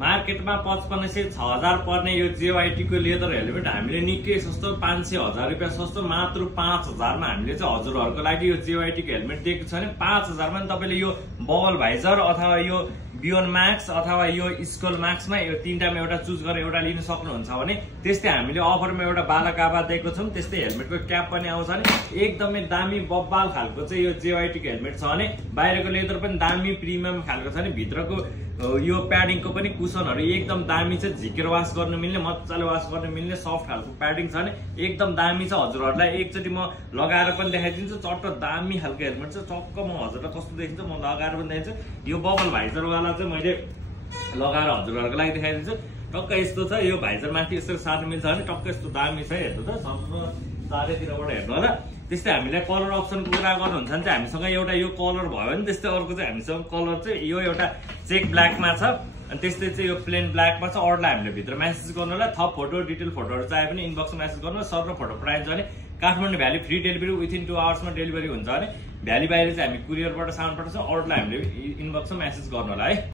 मार्केटमा 5500 6000 पर्ने यो जेवाइटी को लेदर हेलमेट हामीले निकै सस्तो 500-1000 रुपैयाँ सस्तो मात्र 5000 मा हामीले चाहिँ हजुरहरुको लागि यो जेवाइटी को हेलमेट दिएको छ भने 5000 मा तपाईले यो बबल भाइजर अथवा यो बियोन मैक्स अथवा यो स्कल मैक्समा यो तीनटामा एउटा चुज गरेर एउटा लिन सक्नुहुन्छ भने त्यस्तै हामीले अफरमा एउटा बालाकाबा दिएको छौं। त्यस्तै हेलमेटको क्याप पनि आउँछ भने एकदमै दामी बब्बाल खालको चाहिँ यो जेवाइटी को हेलमेट छ भने बाहिरको लेदर पनि दामी प्रिमियम खालको छ भने भित्रको यो प्याडिङको पनि कुसनहरु एकदम दामी छ, झिकेर वाश गर्न मिल्ने, मज्जाले वाश गर्न मिल्ने सफ्ट खालको प्याडिङ छ भने एकदम दामी छ। हजुरहरुलाई एकचोटी म लगाएर पनि देखाइदिन्छु, चट्ट दामी खालको हेलमेट छ। चक्क म हजुरलाई कस्तो देखिन्छ म लगाएर पनि देखाइदिन्छु। यो बबल भाइजर वाला चाहिँ मैले लगाएर हजुरहरुको लागि देखाइदिन्छु। टक्क यस्तो छ, यो भाइजर माथि यसरी सार्न मिल्छ भने टक्क यस्तो दामी छ। हेर्नु त सम्पूर्ण चारैतिरबाट हेर्नु होला। त्यस्तै हामीलाई कलर अप्सनको कुरा गर्नुहुन्छ भने चाहिँ हामीसँग एउटा यो कलर भयो भने त्यस्तै अर्को चाहिँ हामीसँग कलर चाहिँ यो एउटा चेक ब्ल्याकमा छ अनि त्यस्तै चाहिँ यो प्लेन ब्ल्याकमा छ। अरूलाई हामीले भित्र मेसेज गर्नुलाई थप फोटो डिटेल फोटोहरु चाहिए पनि इनबक्समा मेसेज गर्नु, सर र फोटो पठाइन्छ भने Kathmandu valley free delivery within 2 आवर्समा डेलिभरी हुन्छ भने भ्याली बाहिर चाहिँ हामी कुरियरबाट सामान पठाउँछौँ। अरूलाई हामीले इनबक्समा मेसेज गर्नु होला है।